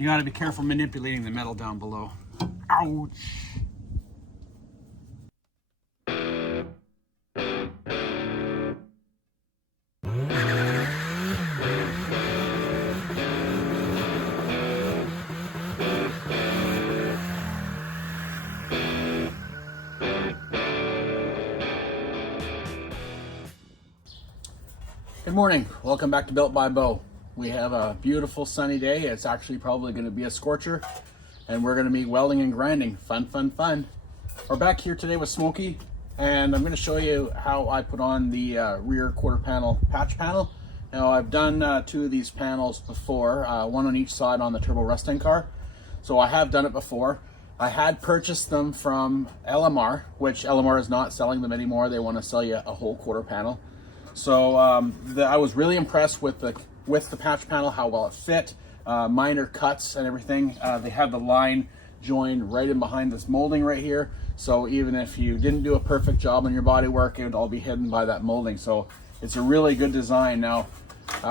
You got to be careful manipulating the metal down below. Ouch! Good morning, welcome back to Built by Bo. We have a beautiful sunny day. It's actually probably going to be a scorcher, and we're going to be welding and grinding. Fun, fun, fun. We're back here today with Smokey, and I'm going to show you how I put on the rear quarter panel patch panel. Now I've done two of these panels before, one on each side on the turbo Mustang car. So I have done it before. I had purchased them from LMR, which LMR is not selling them anymore. They want to sell you a whole quarter panel. So I was really impressed with the patch panel, how well it fit, minor cuts and everything. They have the line joined right in behind this molding right here. So even if you didn't do a perfect job on your body work, it would all be hidden by that molding. So it's a really good design. Now,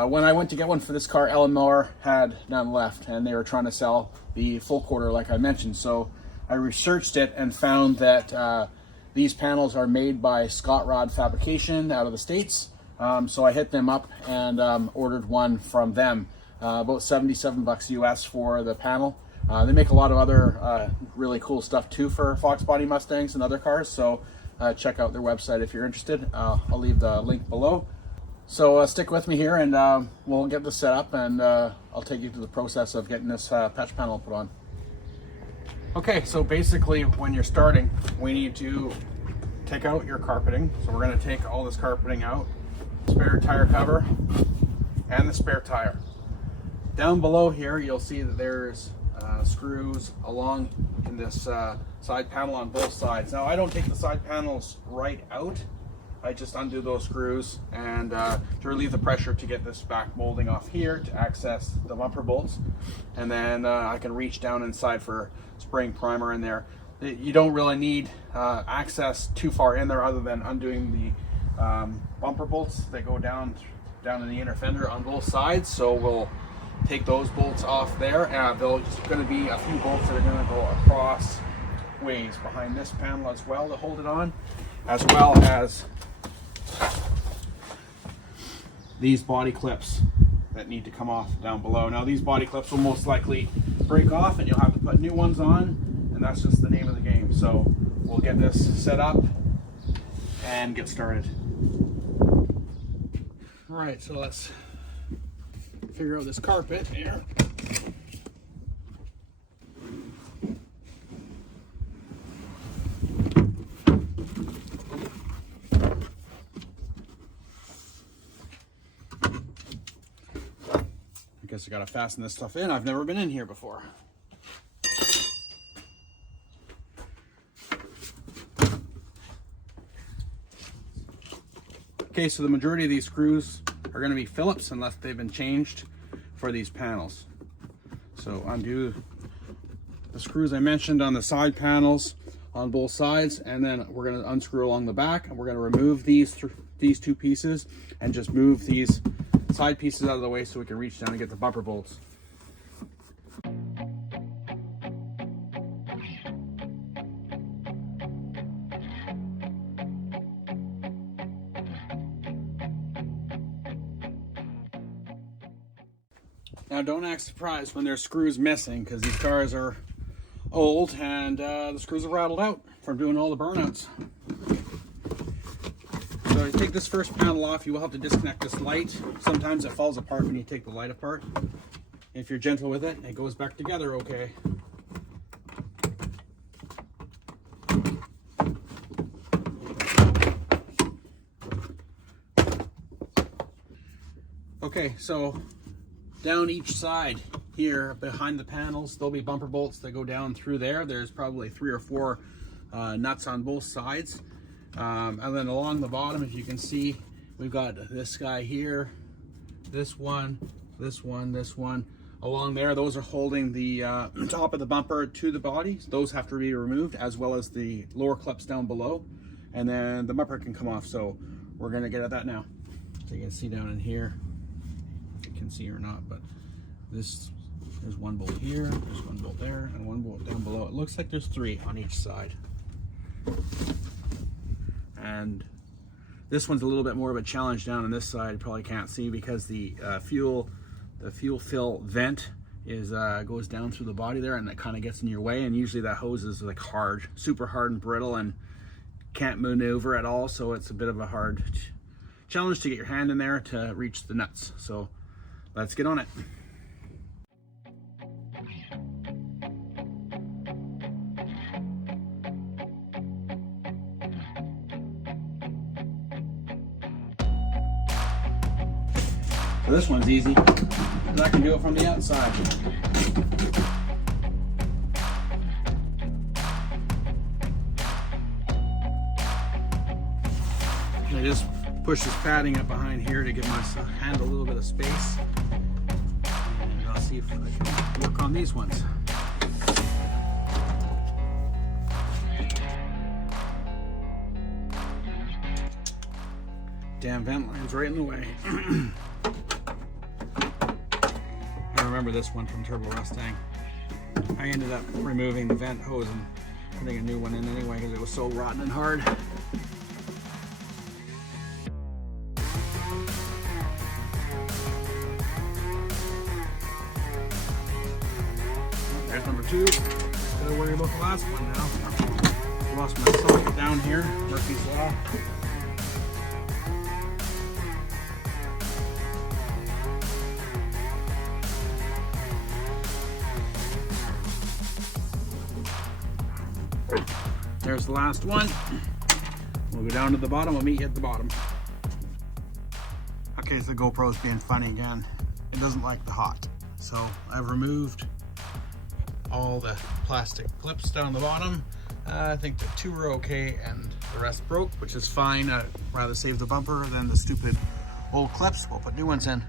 when I went to get one for this car, LMR had none left, and they were trying to sell the full quarter like I mentioned. So I researched it and found that these panels are made by Scott Rod Fabrications out of the States. So I hit them up and ordered one from them. About 77 bucks US for the panel. They make a lot of other really cool stuff too for Foxbody Mustangs and other cars. So check out their website if you're interested. I'll leave the link below. So stick with me here and we'll get this set up, and I'll take you through the process of getting this patch panel put on. Okay, so basically when you're starting, we need to take out your carpeting. So we're going to take all this carpeting out, spare tire cover, and the spare tire. Down below here, you'll see that there's screws along in this side panel on both sides. Now, I don't take the side panels right out. I just undo those screws and to relieve the pressure to get this back molding off here to access the bumper bolts. And then I can reach down inside for spraying primer in there. You don't really need access too far in there other than undoing the bumper bolts that go down in the inner fender on both sides. So we'll take those bolts off there. There's going to be a few bolts that are going to go across ways behind this panel as well to hold it on, as well as these body clips that need to come off down below. Now these body clips will most likely break off and you'll have to put new ones on, and that's just the name of the game. So we'll get this set up and get started. All right, so let's figure out this carpet here. I guess I gotta fasten this stuff in. I've never been in here before. Okay, so the majority of these screws are going to be Phillips unless they've been changed for these panels. So undo the screws I mentioned on the side panels on both sides, and then we're going to unscrew along the back, and we're going to remove these two pieces and just move these side pieces out of the way so we can reach down and get the bumper bolts. Now don't act surprised when there's screws missing, because these cars are old and the screws are rattled out from doing all the burnouts. So you take this first panel off, you will have to disconnect this light. Sometimes it falls apart when you take the light apart. If you're gentle with it, it goes back together okay. Okay, so down each side here behind the panels, there'll be bumper bolts that go down through there. There's probably 3 or 4 nuts on both sides. And then along the bottom, as you can see, we've got this guy here, this one, this one, this one. Along there, those are holding the top of the bumper to the body. Those have to be removed, as well as the lower clips down below. And then the bumper can come off. So we're gonna get at that now. So you can see down in here, if you can see or not, but this There's one bolt here, there's one bolt there, and one bolt down below. It looks like there's 3 on each side. And this one's a little bit more of a challenge down on this side. You probably can't see because the fuel fill vent is goes down through the body there, and that kind of gets in your way. And usually that hose is like hard, super hard and brittle, and can't maneuver at all. So it's a bit of a hard challenge to get your hand in there to reach the nuts. So let's get on it. So this one's easy, because I can do it from the outside. I just push this padding up behind here to give my hand a little bit of space. And I'll see if I can work on these ones. Damn vent line's right in the way. I remember this one from Turbo Mustang. I ended up removing the vent hose and putting a new one in anyway because it was so rotten and hard. There's number 2. Gotta worry about the last one now. Lost my socket down here, Murphy's Law. There's the last one. We'll go down to the bottom. We'll meet you at the bottom. Okay, so the GoPro's being funny again. It doesn't like the hot. So I've removed all the plastic clips down the bottom. I think the 2 are okay and the rest broke, which is fine. I'd rather save the bumper than the stupid old clips. We'll put new ones in.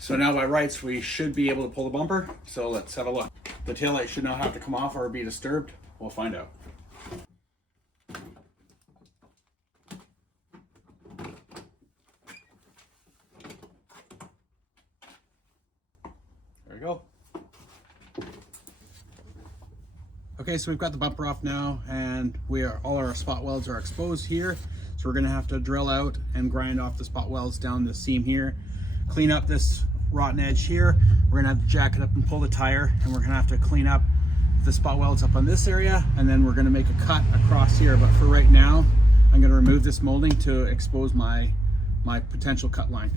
So now by rights, we should be able to pull the bumper. So let's have a look. The taillight should not have to come off or be disturbed. We'll find out. There we go. Okay, so we've got the bumper off now, and all our spot welds are exposed here. So we're gonna have to drill out and grind off the spot welds down the seam here, clean up this rotten edge here. We're gonna have to jack it up and pull the tire, and we're gonna have to clean up the spot welds up on this area, and then we're going to make a cut across here. But for right now, I'm going to remove this molding to expose my potential cut line.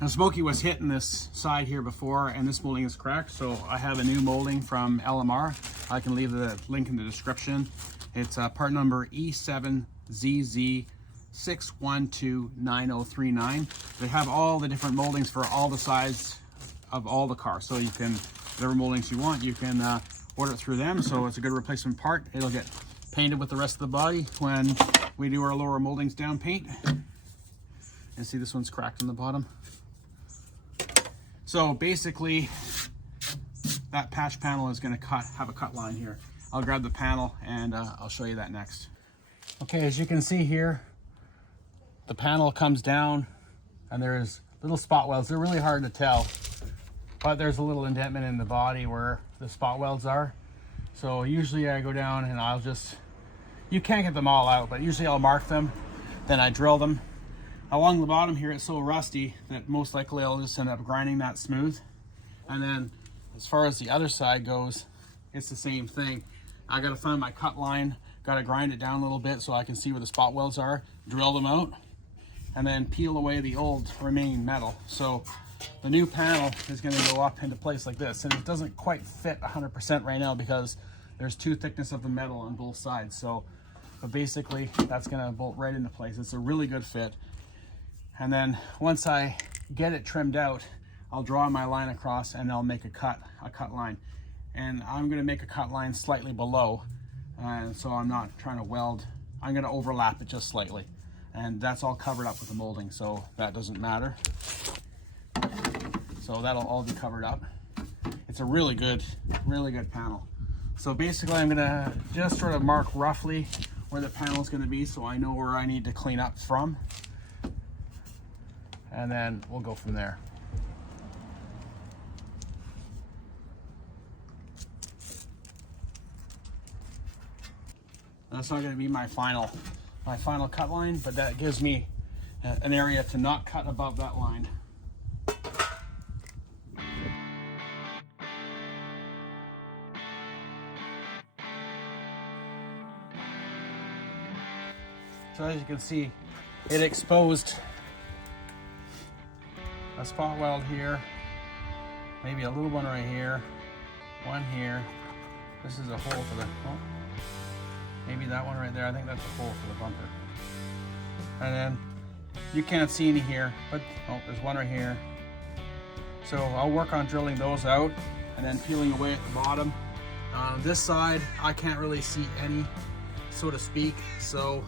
Now Smokey was hitting this side here before, and this molding is cracked, so I have a new molding from LMR. I can leave the link in the description. It's part number E7ZZ6129039. They have all the different moldings for all the sides of all the cars, so you can, whatever moldings you want, you can order it through them. So it's a good replacement part. It'll get painted with the rest of the body when we do our lower moldings down paint. And see, this one's cracked on the bottom. So basically that patch panel is going to have a cut line here. I'll grab the panel and I'll show you that next. Okay, as you can see here, the panel comes down and there's little spot welds. They're really hard to tell, but there's a little indentation in the body where the spot welds are. So usually I go down and I'll just, you can't get them all out, but usually I'll mark them, then I drill them. Along the bottom here, it's so rusty that most likely I'll just end up grinding that smooth. And then as far as the other side goes, it's the same thing. I gotta find my cut line, gotta grind it down a little bit so I can see where the spot welds are, drill them out, and then peel away the old remaining metal. So the new panel is going to go up into place like this, and it doesn't quite fit 100% right now because there's 2 thickness of the metal on both sides. So, but basically that's going to bolt right into place. It's a really good fit. And then once I get it trimmed out, I'll draw my line across and I'll make a cut line. And I'm going to make a cut line slightly below, so I'm not trying to weld. I'm going to overlap it just slightly, and that's all covered up with the molding, so that doesn't matter. So that'll all be covered up. It's a really good panel. So basically I'm gonna just sort of mark roughly where the panel is gonna be so I know where I need to clean up from. and then we'll go from there. That's not going to be my final cut line, but that gives me an area to not cut above that line. So as you can see, it exposed a spot weld here, maybe a little one right here, one here. This is a hole for the, oh, maybe that one right there. I think that's a hole for the bumper. And then you can't see any here, but oh, there's one right here. So I'll work on drilling those out and then peeling away at the bottom. This side, I can't really see any, so to speak. So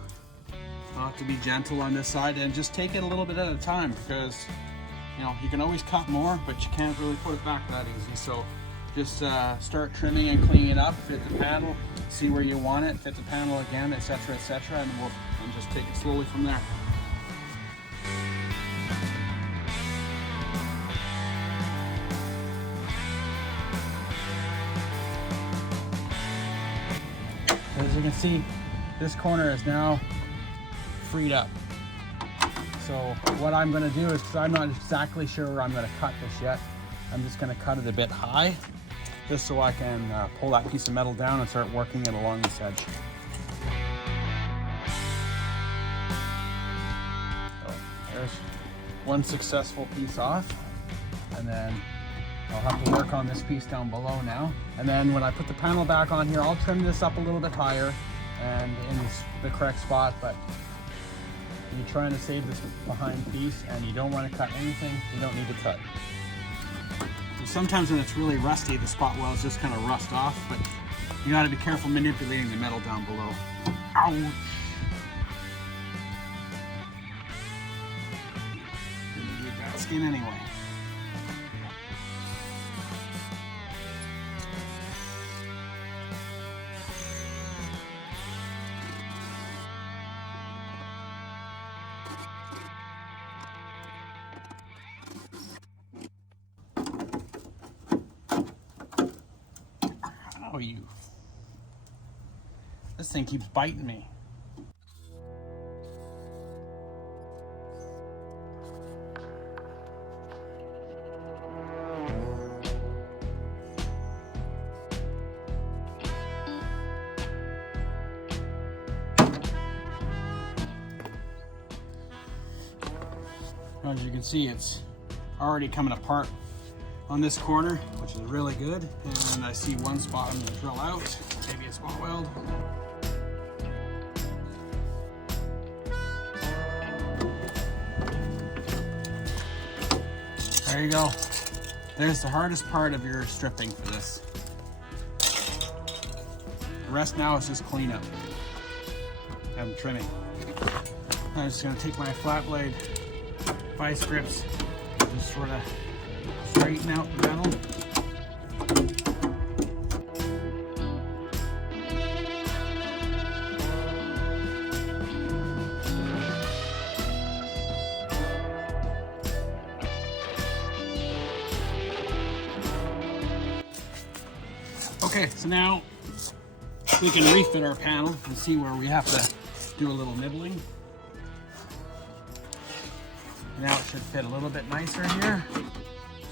I'll have to be gentle on this side and just take it a little bit at a time, because you know, you can always cut more, but you can't really put it back that easy. So just start trimming and cleaning it up, fit the panel, see where you want it, fit the panel again, etc., etc., and we'll just take it slowly from there. As you can see, this corner is now freed up. So what I'm going to do is, because I'm not exactly sure where I'm going to cut this yet, I'm just going to cut it a bit high, just so I can pull that piece of metal down and start working it along this edge. So there's one successful piece off, and then I'll have to work on this piece down below now. And then when I put the panel back on here, I'll trim this up a little bit higher and in the correct spot, but you're trying to save this behind piece and you don't want to cut anything you don't need to cut. So sometimes when it's really rusty, the spot welds just kind of rust off, but you got to be careful manipulating the metal down below. Ouch! Didn't need that skin anyway. Oh, you. This thing keeps biting me. As you can see, it's already coming apart on this corner, which is really good. And I see one spot I'm going to drill out, maybe a spot weld. There you go. There's the hardest part of your stripping for this. The rest now is just cleanup and trimming. I'm just going to take my flat blade vice grips and just sort of straighten out the metal. Okay, so now we can refit our panel and see where we have to do a little nibbling. Now it should fit a little bit nicer here.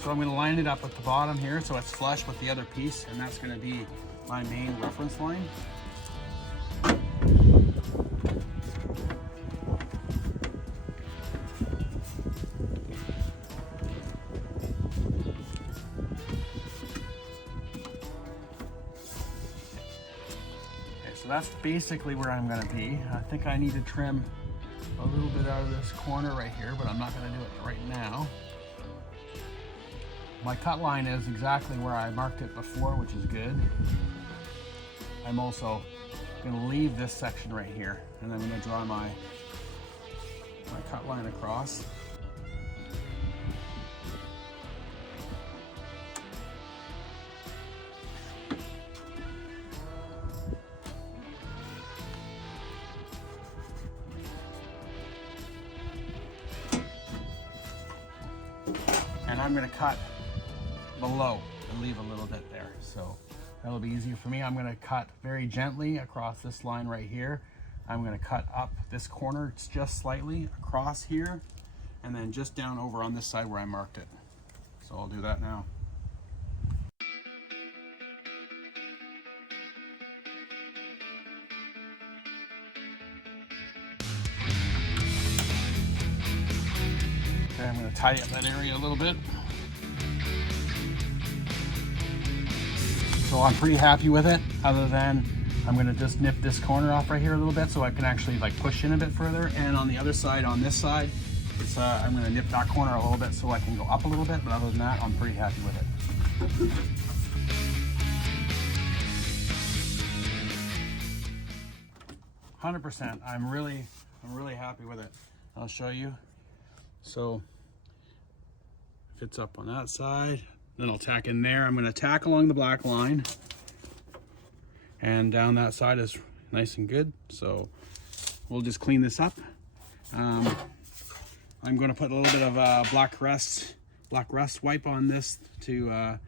So I'm going to line it up at the bottom here so it's flush with the other piece, and that's going to be my main reference line. Okay, so that's basically where I'm going to be. I think I need to trim a little bit out of this corner right here, but I'm not going to do it right now. My cut line is exactly where I marked it before, which is good. I'm also going to leave this section right here, and I'm going to draw my cut line across. and I'm gonna cut below and leave a little bit there. So that'll be easier for me. I'm gonna cut very gently across this line right here. I'm gonna cut up this corner just slightly across here, and then just down over on this side where I marked it. So I'll do that now. Okay, I'm gonna tidy up that area a little bit. So I'm pretty happy with it, other than I'm gonna just nip this corner off right here a little bit so I can actually like push in a bit further. And on the other side, on this side, it's, I'm gonna nip that corner a little bit so I can go up a little bit, but other than that, I'm pretty happy with it. 100%, I'm really happy with it. I'll show you. So, fits up on that side. Then I'll tack in there. I'm gonna tack along the black line. And down that side is nice and good. So we'll just clean this up. I'm gonna put a little bit of black rust wipe on this to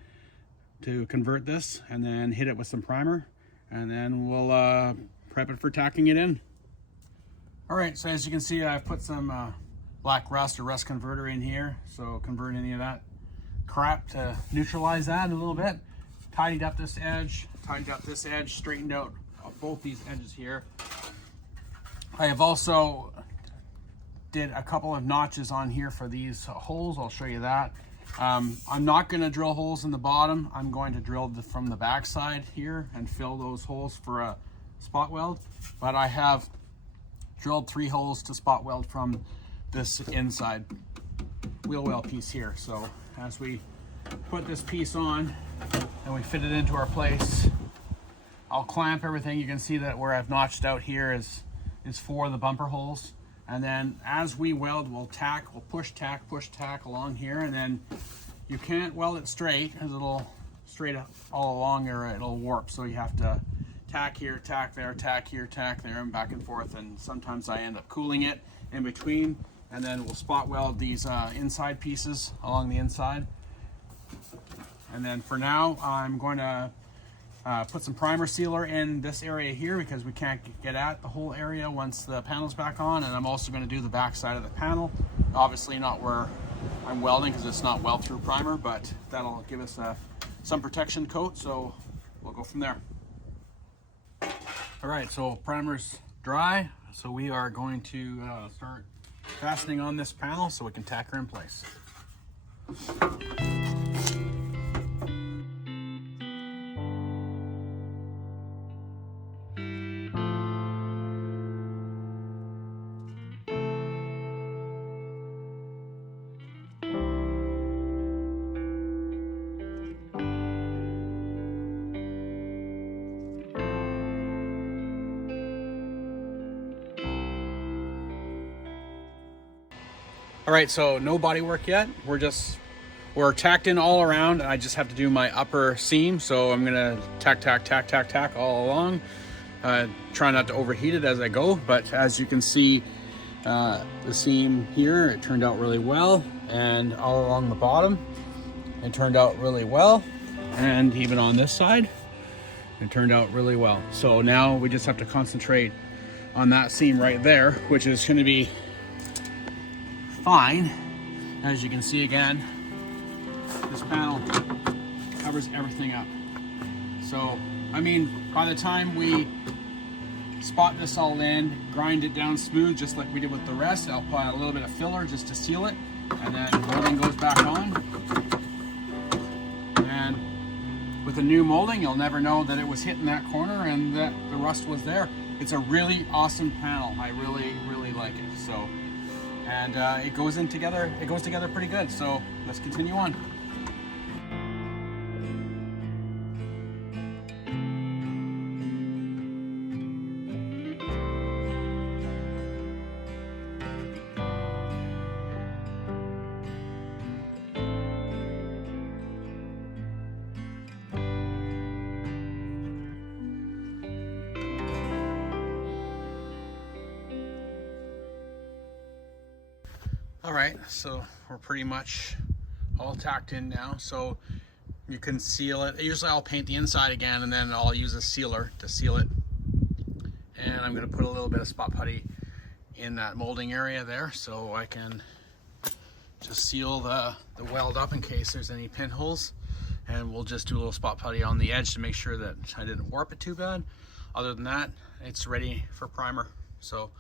convert this, and then hit it with some primer, and then we'll prep it for tacking it in. All right, so as you can see, I've put some black rust or rust converter in here. So convert any of that crap to neutralize that a little bit. Tidied up this edge, straightened out both these edges here. I have also did a couple of notches on here for these holes. I'll show you that. I'm not going to drill holes in the bottom. I'm going to drill from the back side here and fill those holes for a spot weld. But I have drilled 3 holes to spot weld from this inside wheel well piece here. So as we put this piece on and we fit it into our place, I'll clamp everything. You can see that where I've notched out here is for the bumper holes. And then as we weld, we'll push tack along here, and then you can't weld it straight because it'll straight all along or it'll warp. So you have to tack here, tack there, tack here, tack there, and back and forth. And sometimes I end up cooling it in between, and then we'll spot weld these inside pieces along the inside. And then for now, I'm going to put some primer sealer in this area here because we can't get at the whole area once the panel's back on. And I'm also going to do the back side of the panel. Obviously not where I'm welding because it's not weld through primer, but that'll give us some protection coat. So we'll go from there. All right, so primer's dry. So we are going to start fastening on this panel so we can tack her in place. All right, so no body work yet. We're tacked in all around. I just have to do my upper seam. So I'm gonna tack all along. Try not to overheat it as I go, but as you can see, the seam here, it turned out really well. And all along the bottom, it turned out really well. And even on this side, it turned out really well. So now we just have to concentrate on that seam right there, which is gonna be fine. As you can see again, this panel covers everything up. So, I mean, by the time we spot this all in, grind it down smooth just like we did with the rest, I'll put a little bit of filler just to seal it, and then molding goes back on. And with a new molding, you'll never know that it was hitting that corner and that the rust was there. It's a really awesome panel. I really like it. So, and it goes together pretty good. So let's continue on. All right, so we're pretty much all tacked in now, so you can seal it. Usually I'll paint the inside again and then I'll use a sealer to seal it. And I'm going to put a little bit of spot putty in that molding area there so I can just seal the weld up in case there's any pinholes. And we'll just do a little spot putty on the edge to make sure that I didn't warp it too bad. Other than that, it's ready for primer. So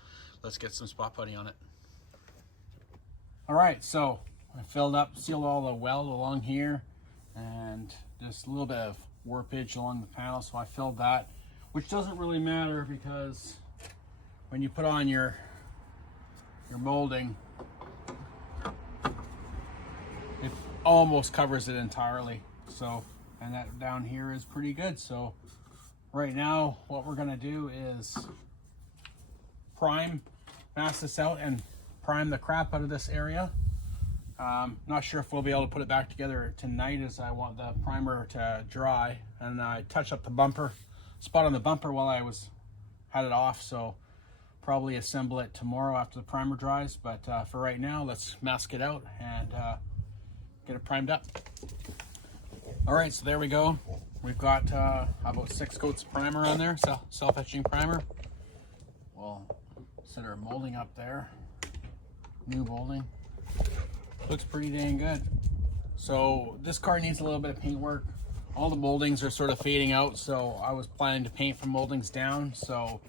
let's get some spot putty on it. All right, so I filled up, sealed all the weld along here, and just a little bit of warpage along the panel. So I filled that, which doesn't really matter because when you put on your molding, it almost covers it entirely. So, and that down here is pretty good. So right now what we're gonna do is mask this out and prime the crap out of this area. Not sure if we'll be able to put it back together tonight, as I want the primer to dry, and I touched up the bumper spot on the bumper while I had it off, so probably assemble it tomorrow after the primer dries. But for right now, let's mask it out and get it primed up. All right, so there we go. We've got about 6 coats of primer on there, self-etching primer. We'll set our molding up there. New molding. Looks pretty dang good. So this car needs a little bit of paint work. All the moldings are sort of fading out, so I was planning to paint from moldings down. So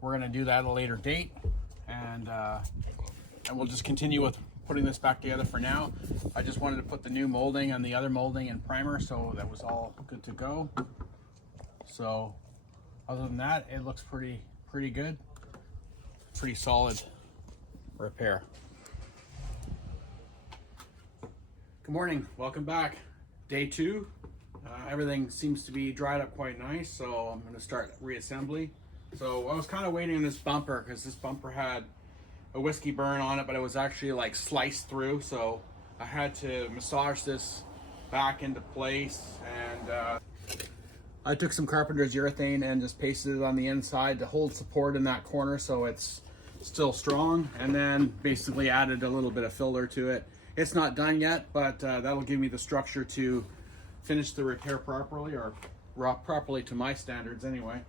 we're gonna do that at a later date, and we'll just continue with putting this back together for now. I just wanted to put the new molding on the other molding and primer, so that was all good to go. So other than that, it looks pretty good. Pretty solid repair. Good morning, welcome back. Day 2. Everything seems to be dried up quite nice, so I'm gonna start reassembly. So I was kind of waiting on this bumper because this bumper had a whiskey burn on it, but it was actually like sliced through, so I had to massage this back into place, and I took some carpenter's urethane and just pasted it on the inside to hold support in that corner so it's still strong, and then basically added a little bit of filler to it. It's not done yet, but that'll give me the structure to finish the repair properly, or properly to my standards anyway.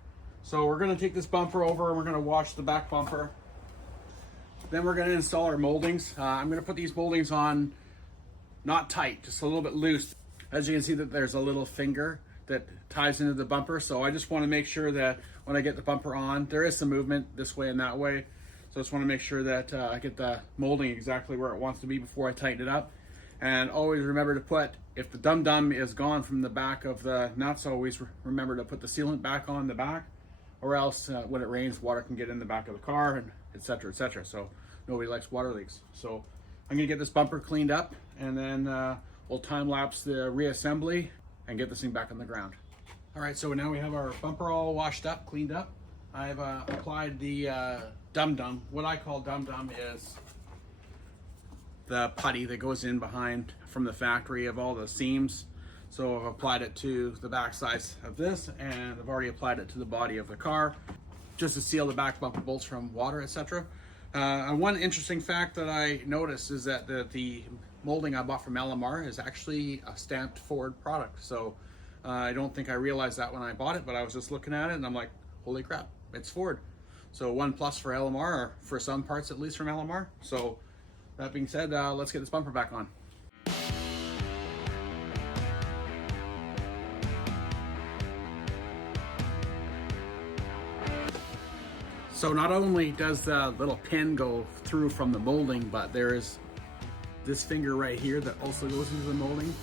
So we're gonna take this bumper over and we're gonna wash the back bumper. Then we're gonna install our moldings. I'm gonna put these moldings on not tight, just a little bit loose. As you can see, that there's a little finger that ties into the bumper. So I just wanna make sure that when I get the bumper on, there is some movement this way and that way. So I just wanna make sure that I get the molding exactly where it wants to be before I tighten it up. And always remember to put, if the dum-dum is gone from the back of the nuts, always remember to put the sealant back on the back, or else when it rains, water can get in the back of the car, and etc., etc. So nobody likes water leaks. So I'm gonna get this bumper cleaned up, and then we'll time lapse the reassembly and get this thing back on the ground. All right, so now we have our bumper all washed up, cleaned up. I've applied the dum-dum. What I call dum-dum is the putty that goes in behind from the factory of all the seams. So I've applied it to the back sides of this, and I've already applied it to the body of the car just to seal the back bumper bolts from water, etc. One interesting fact that I noticed is that the molding I bought from LMR is actually a stamped Ford product. So I don't think I realized that when I bought it, but I was just looking at it and I'm like, holy crap, it's Ford. So 1+ for LMR, or for some parts at least from LMR. So that being said, let's get this bumper back on. So not only does the little pin go through from the molding, but there is this finger right here that also goes into the molding.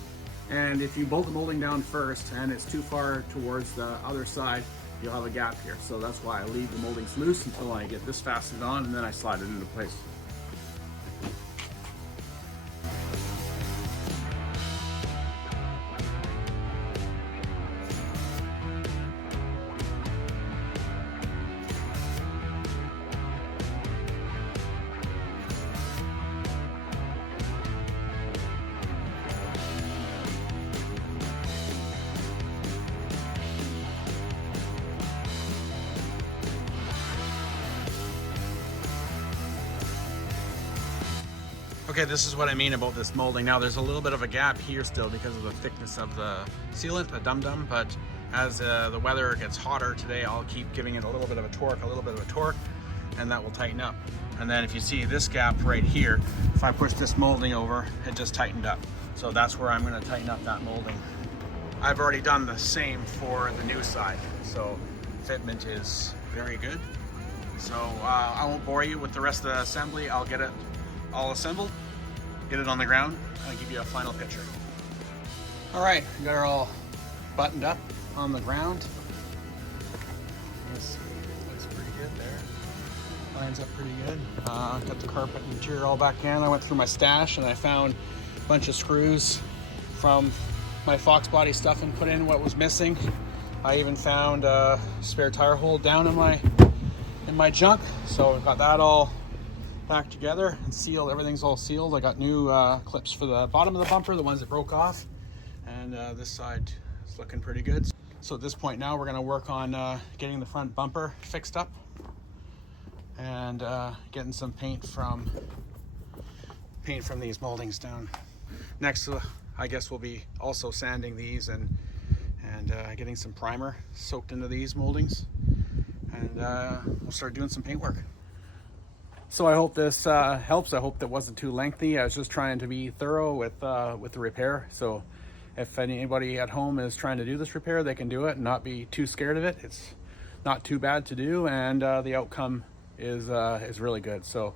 And if you bolt the molding down first and it's too far towards the other side, you'll have a gap here. So that's why I leave the moldings loose until I get this fastened on, and then I slide it into place. Okay, this is what I mean about this molding. Now there's a little bit of a gap here still because of the thickness of the sealant, the dum-dum, but as the weather gets hotter today, I'll keep giving it a little bit of a torque, and that will tighten up. And then if you see this gap right here, if I push this molding over, it just tightened up. So that's where I'm gonna tighten up that molding. I've already done the same for the new side. So fitment is very good. So I won't bore you with the rest of the assembly. I'll get it all assembled, get it on the ground, and I'll give you a final picture. All right, we got her all buttoned up on the ground. This looks pretty good there. Lines up pretty good. Got the carpet and interior all back in. I went through my stash and I found a bunch of screws from my Foxbody stuff and put in what was missing. I even found a spare tire hole down in my junk, so I've got that all back together and sealed. Everything's all sealed. I got new clips for the bottom of the bumper, the ones that broke off, and this side is looking pretty good. So at this point now we're going to work on getting the front bumper fixed up and getting some paint from these moldings down. Next, I guess we'll be also sanding these and getting some primer soaked into these moldings, and we'll start doing some paint work. So I hope this helps. I hope that wasn't too lengthy. I was just trying to be thorough with the repair. So if anybody at home is trying to do this repair, they can do it and not be too scared of it. It's not too bad to do, and the outcome is really good. So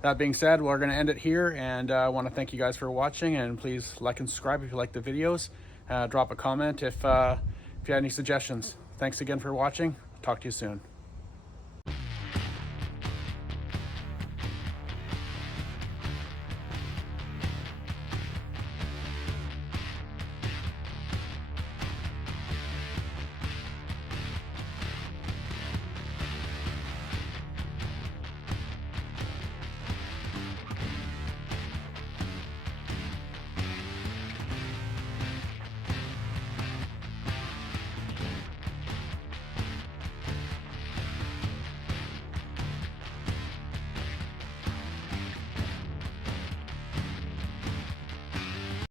that being said, we're going to end it here, and I want to thank you guys for watching, and please like and subscribe if you like the videos. Drop a comment if you had any suggestions. Thanks again for watching. Talk to you soon.